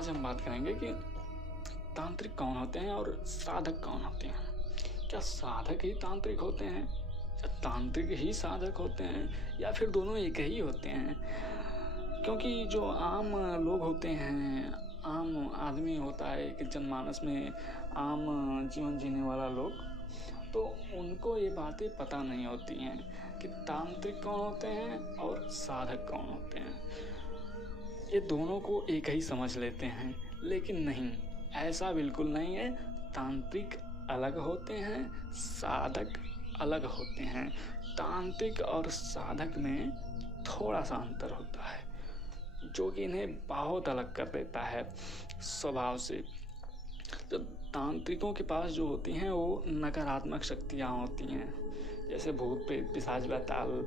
आज हम बात करेंगे कि तांत्रिक कौन होते हैं और साधक कौन होते हैं। क्या साधक ही तांत्रिक होते हैं या तांत्रिक ही साधक होते हैं या फिर दोनों एक ही होते हैं? क्योंकि जो आम लोग होते हैं, आम आदमी होता है कि जनमानस में आम जीवन जीने वाला लोग, तो उनको ये बातें पता नहीं होती हैं कि तांत्रिक कौन होते हैं और साधक कौन होते हैं। ये दोनों को एक ही समझ लेते हैं, लेकिन नहीं, ऐसा बिल्कुल नहीं है। तांत्रिक अलग होते हैं, साधक अलग होते हैं। तांत्रिक और साधक में थोड़ा सा अंतर होता है, जो कि इन्हें बहुत अलग कर देता है स्वभाव से। तो तांत्रिकों के पास जो होती हैं वो नकारात्मक शक्तियाँ होती हैं, जैसे भूत प्रेत पिशाच बैताल,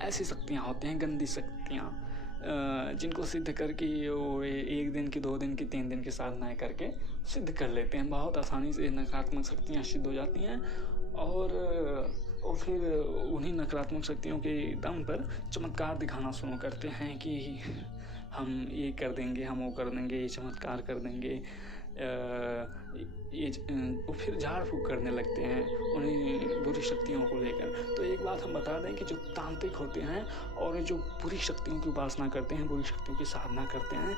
ऐसी शक्तियाँ होती हैं, गंदी शक्तियाँ, जिनको सिद्ध करके वो 1 दिन की 2 दिन की 3 दिन की साधनाएँ करके सिद्ध कर लेते हैं। बहुत आसानी से नकारात्मक शक्तियाँ सिद्ध हो जाती हैं और फिर उन्हीं नकारात्मक शक्तियों के दम पर चमत्कार दिखाना शुरू करते हैं कि हम ये कर देंगे, हम वो कर देंगे, ये चमत्कार कर देंगे। वो फिर झाड़ फूँक करने लगते हैं उन्हीं बुरी शक्तियों को लेकर। तो एक बात हम बता दें कि जो तांत्रिक होते हैं और जो बुरी शक्तियों की उपासना करते हैं, बुरी शक्तियों की साधना करते हैं,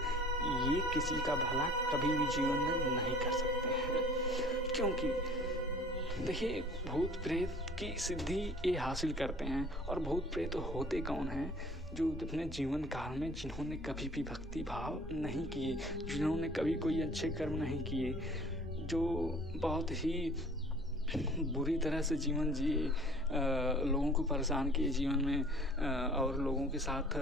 ये किसी का भला कभी भी जीवन में नहीं कर सकते हैं। क्योंकि देखिए, भूत प्रेत की सिद्धि ये हासिल करते हैं। और भूत प्रेत होते कौन हैं? जो अपने जीवन काल में जिन्होंने कभी भी भक्ति भाव नहीं किए, जिन्होंने कभी कोई अच्छे कर्म नहीं किए, जो बहुत ही बुरी तरह से जीवन जिए, लोगों को परेशान किए जीवन में, और लोगों के साथ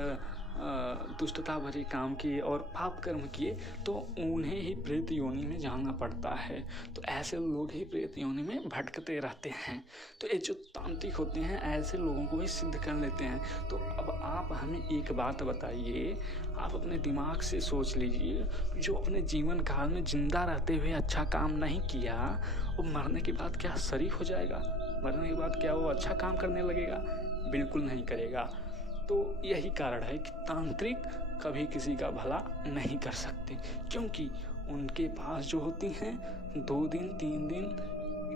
दुष्टता भरे काम किए और पाप कर्म किए, तो उन्हें ही प्रेत योनि में जाना पड़ता है। तो ऐसे लोग ही प्रेत योनि में भटकते रहते हैं। तो ये जो तांत्रिक होते हैं, ऐसे लोगों को ही सिद्ध कर लेते हैं। तो अब आप हमें एक बात बताइए, आप अपने दिमाग से सोच लीजिए, जो अपने जीवन काल में जिंदा रहते हुए अच्छा काम नहीं किया, वो मरने के बाद क्या शरीफ हो जाएगा? मरने के बाद क्या वो अच्छा काम करने लगेगा? बिल्कुल नहीं करेगा। तो यही कारण है कि तांत्रिक कभी किसी का भला नहीं कर सकते, क्योंकि उनके पास जो होती हैं 2 दिन 3 दिन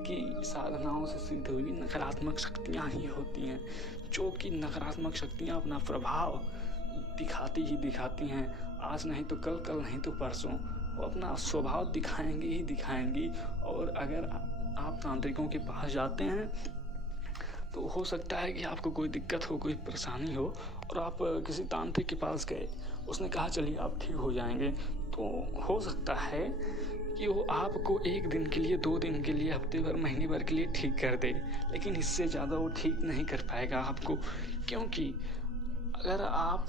की साधनाओं से सिद्ध हुई नकारात्मक शक्तियाँ ही होती हैं, जो कि नकारात्मक शक्तियाँ अपना प्रभाव दिखाती ही दिखाती हैं। आज नहीं तो कल, कल नहीं तो परसों, वो अपना स्वभाव दिखाएंगी ही दिखाएंगी। और अगर आप तांत्रिकों के पास जाते हैं तो हो सकता है कि आपको कोई दिक्कत हो, कोई परेशानी हो, और आप किसी तांत्रिक के पास गए, उसने कहा चलिए आप ठीक हो जाएंगे, तो हो सकता है कि वो आपको 1 दिन के लिए, 2 दिन के लिए, हफ्ते भर, महीने भर के लिए ठीक कर दे, लेकिन इससे ज़्यादा वो ठीक नहीं कर पाएगा आपको। क्योंकि अगर आप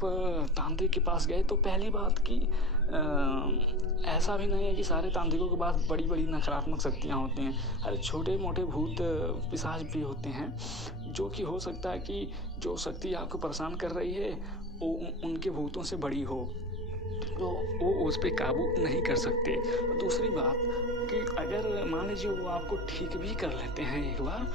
तांत्रिक के पास गए तो पहली बात कि ऐसा भी नहीं है कि सारे तांत्रिकों के पास बड़ी बड़ी नकारात्मक शक्तियाँ होती हैं। अरे छोटे मोटे भूत पिशाच भी होते हैं, जो कि हो सकता है कि जो शक्ति आपको परेशान कर रही है वो उनके भूतों से बड़ी हो, तो वो उस पर काबू नहीं कर सकते। दूसरी बात कि अगर मान लीजिए वो आपको ठीक भी कर लेते हैं एक बार,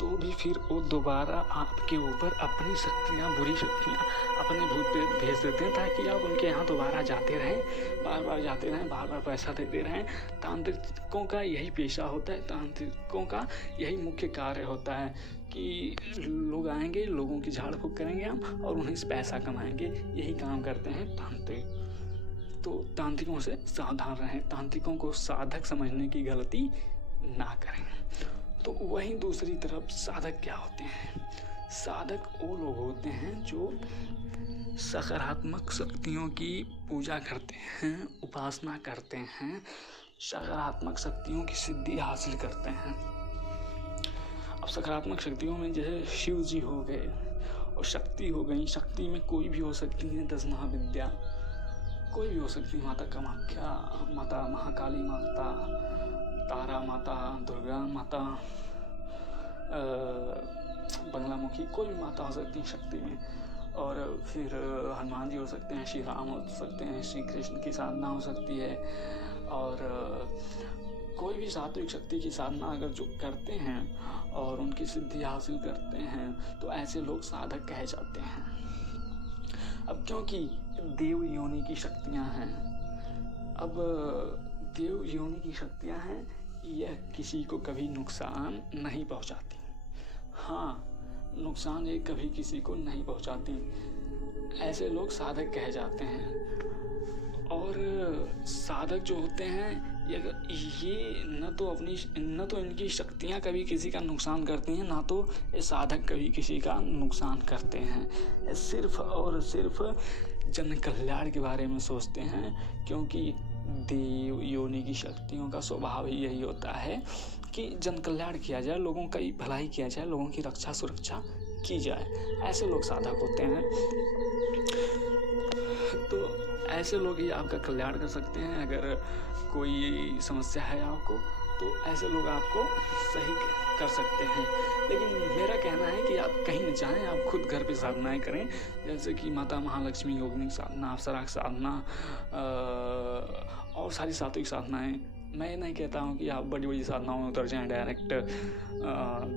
तो भी फिर वो दोबारा आपके ऊपर अपनी शक्तियाँ, बुरी शक्तियाँ, अपने भूत प्रेत भेज देते हैं, ताकि आप उनके यहाँ दोबारा जाते रहें, बार बार जाते रहें, बार बार पैसा देते रहें। तांत्रिकों का यही पेशा होता है, तांत्रिकों का यही मुख्य कार्य होता है कि लोग आएंगे, लोगों की झाड़ फूँक करेंगे हम, और उन्हीं से पैसा कमाएंगे। यही काम करते हैं तांत्रिक। तो तांत्रिकों से सावधान रहें, तांत्रिकों को साधक समझने की गलती ना करें। तो वहीं दूसरी तरफ साधक क्या होते हैं? साधक वो लोग होते हैं जो सकारात्मक शक्तियों की पूजा करते हैं, उपासना करते हैं, सकारात्मक शक्तियों की सिद्धि हासिल करते हैं। अब सकारात्मक शक्तियों में जैसे शिव जी हो गए, और शक्ति हो गई। शक्ति में कोई भी हो सकती है, 10 महाविद्या कोई भी हो सकती है, माता कामाख्या, माता महाकाली माता, तारा माता, दुर्गा माता, बंगलामुखी, कोई भी माता हो सकती है शक्ति में। और फिर हनुमान जी हो सकते हैं, श्री राम हो सकते हैं, श्री कृष्ण की साधना हो सकती है। और कोई भी सात्विक शक्ति की साधना अगर जो करते हैं और उनकी सिद्धि हासिल करते हैं, तो ऐसे लोग साधक कहे जाते हैं। अब क्योंकि देव योनि की शक्तियाँ हैं, अब देव योनि की शक्तियाँ हैं, यह किसी को कभी नुकसान नहीं पहुंचाती। हाँ, नुकसान ये कभी किसी को नहीं पहुंचाती। ऐसे लोग साधक कहे जाते हैं। और साधक जो होते हैं ये न तो इनकी शक्तियाँ कभी किसी का नुकसान करती हैं, ना तो ये साधक कभी किसी का नुकसान करते हैं। ये सिर्फ और सिर्फ जन कल्याण के बारे में सोचते हैं, क्योंकि देव योनि की शक्तियों का स्वभाव ही यही होता है कि जन कल्याण किया जाए, लोगों की भलाई किया जाए, लोगों की रक्षा सुरक्षा की जाए। ऐसे लोग साधक होते हैं। तो ऐसे लोग ही आपका कल्याण कर सकते हैं। अगर कोई समस्या है आपको, तो ऐसे लोग आपको सही कर सकते हैं। लेकिन मेरा कहना है कि आप कहीं न जाएं, आप खुद घर पे साधनाएँ करें, जैसे कि माता महालक्ष्मी योगिनी साधना, अप्सरा साधना और सारी सात्विक साधनाएँ। मैं ये नहीं कहता हूँ कि आप बड़ी-बड़ी साधनाओं में उतर जाएँ डायरेक्ट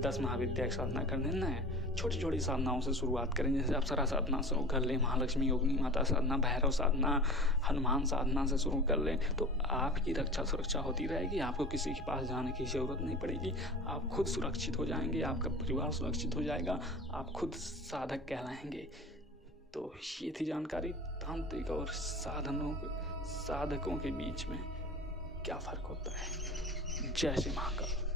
10 महाविद्या की साधना करने, नहीं। छोटी-छोटी साधनाओं से शुरुआत करें, जैसे अप्सरा साधना शुरू कर लें, महालक्ष्मी योगिनी माता साधना, भैरव साधना, हनुमान साधना से शुरू कर लें, तो आपकी रक्षा सुरक्षा होती रहेगी। आपको किसी के पास जाने की ज़रूरत नहीं पड़ेगी। आप खुद सुरक्षित हो जाएँगे, आपका परिवार सुरक्षित हो जाएगा, आप खुद साधक कहलाएँगे। तो ये थी जानकारी तांत्रिक और साधकों के बीच में क्या फ़र्क होता है। जय श्री महाकाल।